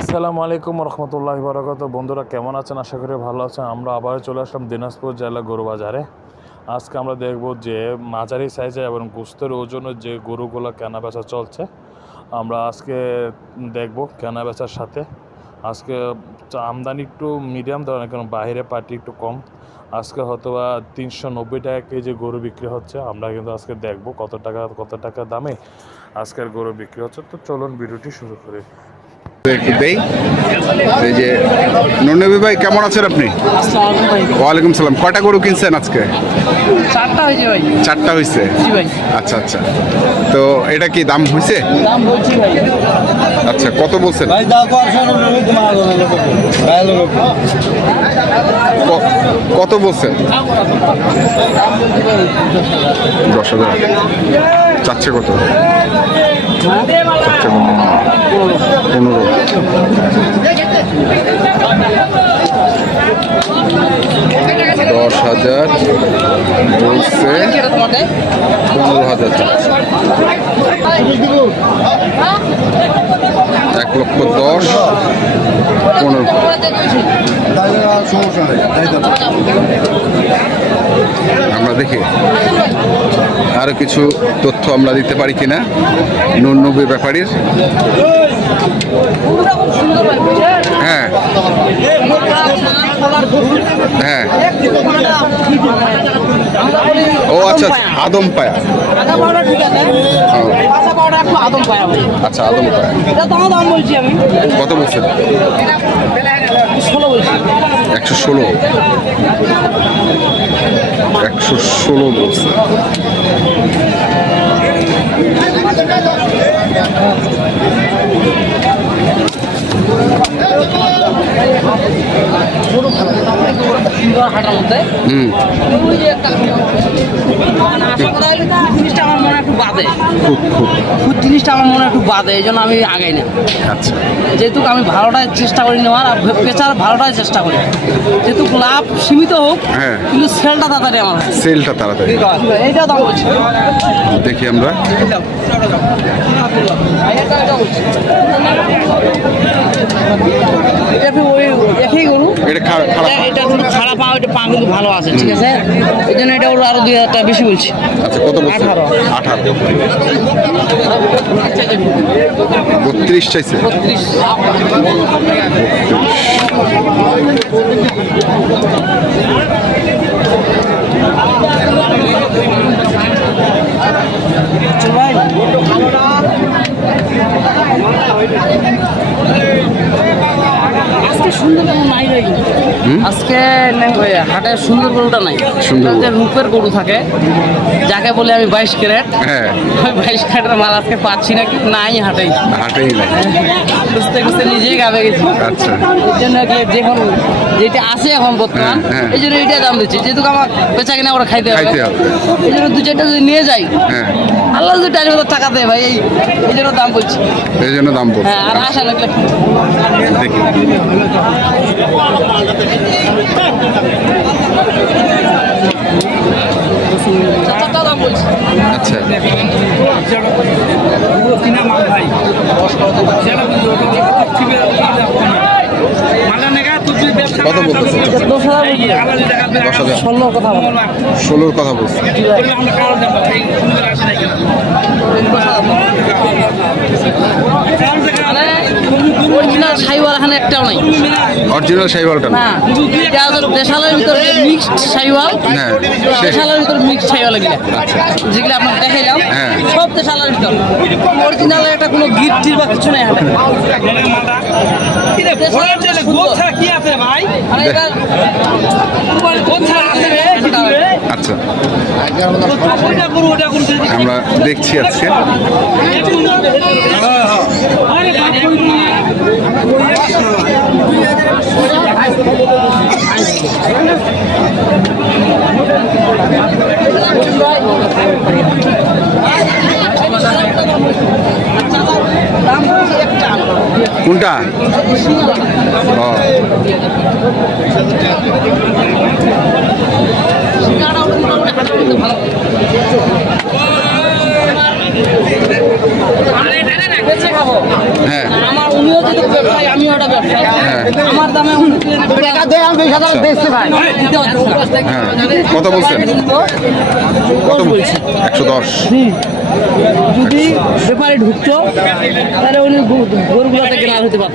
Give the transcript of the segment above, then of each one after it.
আসসালামু আলাইকুম রহমতুল্লাহি বারাকাত। বন্ধুরা কেমন আছেন? আশা করি ভালো আছেন। আমরা আবার চলে আসলাম দিনাজপুর জেলা গরু বাজারে। আজকে আমরা দেখব যে মাঝারি সাইজে এবং গোস্তের ওজনের যে গরুগুলো কেনা বেচা চলছে। আমরা আজকে দেখব কেনা বেচার সাথে। আজকে আমদানি একটু মিডিয়াম ধরনের, কারণ বাইরে পার্টি একটু কম। আজকে হয়তো বা 390 টাকা কেজি গরু বিক্রি হচ্ছে। আমরা কিন্তু আজকে দেখব কত টাকা দামে আজকের গরু বিক্রি হচ্ছে। তো চলুন ভিডিওটি শুরু করি। একটু দেই। এই যে নবী ভাই, কেমন আছেন আপনি? ওয়ালাইকুম সালাম। কয়টা গরু কিনছেন আজকে? চারটা হয়েছে ভাই। চারটা হয়েছে? জি ভাই। আচ্ছা আচ্ছা, তো এটা কি দাম হয়েছে? দাম বলছি ভাই। আচ্ছা, কত বলছেন? কত বলছেন? 10,000 চাচ্ছে। কত চাচ্ছে? কত? 15। 10,000 বলছে, 15,000 চাচ্ছে। 1,10,000, 15। আমরা দেখি আরো কিছু তথ্য আমরা দিতে পারি কিনা নবী ব্যাপারীর। হ্যাঁ হ্যাঁ, ও আচ্ছা, আদম পায়া। আচ্ছা, আদম পায়া। কত বলছেন? 116। 116 বলছে। হাটার মধ্যে জিনিসটা আমার মনে একটু বাদে, খুব জিনিসটা আমার মনে একটু বাদে, এই জন্য আমি আগাই না। আচ্ছা, যেহেতু আমি ভালোটাই চেষ্টা করি নেওয়ার, আর পেঁচার ভালোটাই চেষ্টা করি, যেহেতু লাভ সীমিত হোক, হ্যাঁ, কিন্তু সেলটা তাড়াতাড়ি আমার হয়। সেলটা তাড়াতাড়ি। এইটাও দাম বলছি। দেখি আমরা। এটা কিন্তু খারাপ পা, ওইটা পা কিন্তু ভালো আছে, ঠিক আছে। এই জন্য এটা ওর আরো 2,000 টাকা বেশি বলছি। আচ্ছা, কত বলছে? 18। 32 চাইছে। 32। আজকে সুন্দর নাই ভাই, আজকে হাটে সুন্দর গরুটা নাই। যে রূপের গরু থাকে, যাকে বলে আমি 22 ক্যারেট, হ্যাঁ, 22 ক্যারেটের মাল আজকে পাচ্ছি না, কি নাই হাটেই। হাটেই নাই। খুঁজতে খুঁজতে নিজেই গাবে গেছি। আচ্ছা, এই জন্য কি যখন যেটা আছে এখন বর্তমান, এই জন্য এইটা দাম দিচ্ছি, যেহেতু আমার বেচা কিনা ওরা খাইতে হবে। এই জন্য 2-4টা যদি নিয়ে যাই, হ্যাঁ, আল্লাহ যদি টাইম মতো টাকা দেয় ভাই, এই জন্য দাম বলছি। এই জন্য দাম বলছি। হ্যাঁ, আর আশা লাগলে দেখি। দাম বলছি। আচ্ছা, কত বলতেছে? 10,000। 16 কথা বলো। 16 কথা বলছে। অরিজিনাল সাইওয়াল এখানে একটাও নাই। অরিজিনাল সাইওয়ালটা না? এটা দেশালের ভিতরে মিক্সড সাইওয়াল। হ্যাঁ, দেশালের ভিতরে মিক্সড সাইওয়াল এগুলো, যেগুলো আপনাকে দেখাইলাম, সব দেশালের ভিতর। অরিজিনাল একটা কোনো গিফট বা কিছু নাই এখানে। আচ্ছা, আমরা দেখছি আজকে। কোনটা? খাবো। হ্যাঁ আমার উনিও যদি ব্যবসায়ী, আমিও একটা ব্যবসায়ী। হ্যাঁ। আমার দামে উনি টাকা দেয়, আমি 20,000 বেচতে পারি। দিতে পারছি না। হ্যাঁ কত বলছেন? কত বলছেন? 110। যদি ব্যাপারে ঢুকতো তাহলে উনি গরুগুলোতে কেনার হতে পারত।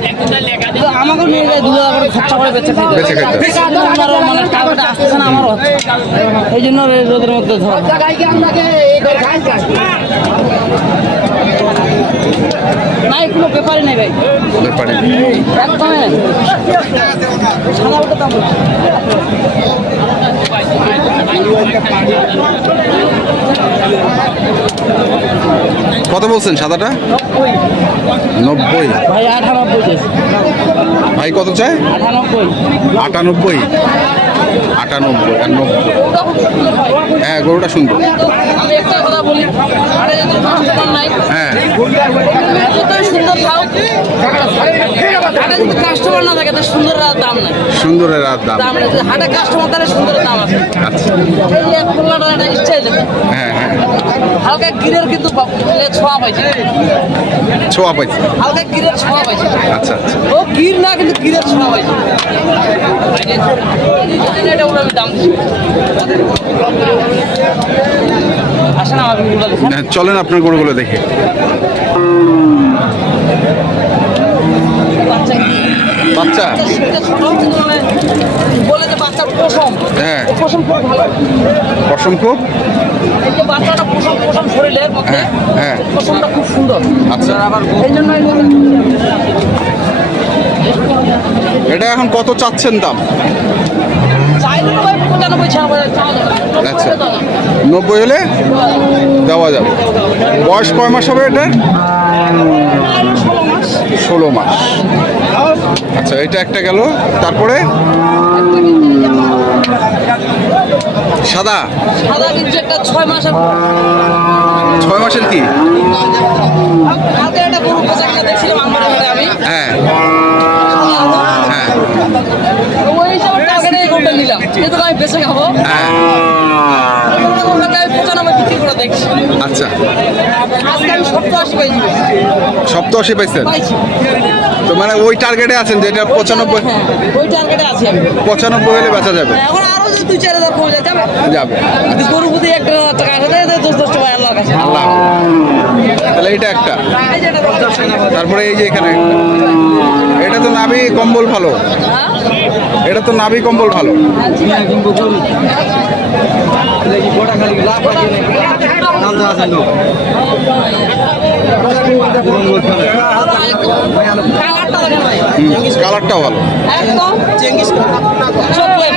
তো আমাকেও নিয়ে যায় 2,000 করে খরচা করে বেঁচে খাইতে। বেঁচে খাইতে। আমারও মানে টাকাটা আসতেছে না, আমারও হচ্ছে। এই জন্য রোদের মধ্যে ধরা। নাই কোনো ব্যাপারই নেই ভাই, ব্যাপারে একদমই নাই। সাদা ওটা দাম বলছি। কত বলছেন সাদাটা? 90। ভাই 98 দেশ, ভাই কত চায়? 98। 98। 98 আর 90। হ্যাঁ গরুটা সুন্দর। আমি একটা কথা বলি, আরে যদি কাস্টমার নাই, হ্যাঁ যতই সুন্দর থাও, হাটে যদি কাস্টমার না থাকে তো সুন্দরের দাম নাই। সুন্দরের আর দাম। দাম নেই। যদি হাটে কাস্টমার তাহলে সুন্দরের দাম আছে। আচ্ছা এই যে খুলনাটার একটা স্টাইল দেখুন, হ্যাঁ হ্যাঁ হালকা গিরের কিন্তু ছোঁয়া পাইছে, ছোঁয়া পাইছে। হালকা গিরের ছোঁয়া পাইছে। আচ্ছা আচ্ছা ও গির না, কিন্তু গিরের ছোঁয়া পাইছে। এটা ওটা আমি দাম দিচ্ছি। আসেন আমার গরুগুলো দেখেন। হ্যাঁ, চলেন আপনার গরুগুলো দেখে। বাচ্চা বাচ্চা শরীরটা ছোট, কিন্তু মানে বলে যে বাচ্চার পশম, হ্যাঁ পশম খুব ভালো। পশম খুব। এই যে বাচ্চাটা পশম পশম শরীরের মধ্যে, হ্যাঁ, হ্যাঁ। পশমটা খুব সুন্দর। আচ্ছা। এই জন্য এটা এখন কত চাচ্ছেন দাম? চাইলে তো ভাই 95 চাওয়া যাবে। আচ্ছা 90 হলে দেওয়া যাবে। বয়স কয় মাস হবে এটা? 16 মাস। আচ্ছা এটা একটা গেল, তারপরে সাদা সাদা কিন্তু একটা 6 মাসের 6 মাসের কি? কালকে একটা গরু বাজারটা দেখছিলাম আমার ঘরে আমি। হ্যাঁ হ্যাঁ ওই হিসাবে টার্গেটে এই গরুটা নিলাম, যেহেতু আমি বেঁচে খাবো। হ্যাঁ গরুটাকে আমি 95 বিক্রি করে দেখছি। আচ্ছা আজকে আমি 87 পাইছি। 87 পাইছেন? পাইছি। তো মানে ওই টার্গেটে আছেন যেটা 95 হ্যাঁ, ওই টার্গেটে আছি আমি। 95 হলে বেচা যাবে। এখন আরো যদি 2-4 হাজার কমে যায় যাবে। যাবে যদি গরু প্রতি 1,000 টাকা আসে তাহলে 10 টাকা আল্লাহর কাছে। আল্লাহ। তাহলে এটা একটা, এই যে এটা 10 টাকা। তারপরে এই যে এখানে একটা। এটা তো নাভি কম্বল ভালো, হ্যাঁ? এটা তো নাভি কম্বল ভালো। কালারটা দেখেন ভাই। কালারটাও ভালো। একদম চকলেট।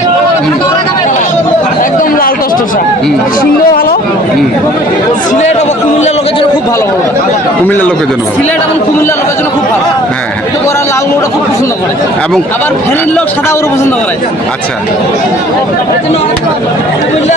একদম লাল টসটসা। সুন্দর ভালো। সিলেট এবং কুমিল্লার লোকের জন্য খুব ভালো গরুটা। কুমিল্লার লোকের জন্য ভালো। সিলেট এবং কুমিল্লার লোকের জন্য খুব ভালো। হ্যাঁ হ্যাঁ। কিন্তু ওরা লাল গরুটা খুব পছন্দ করে। এবং আবার ফেনীর লোক সাদা গরু পছন্দ করে। আচ্ছা এই জন্য কুমিল্লা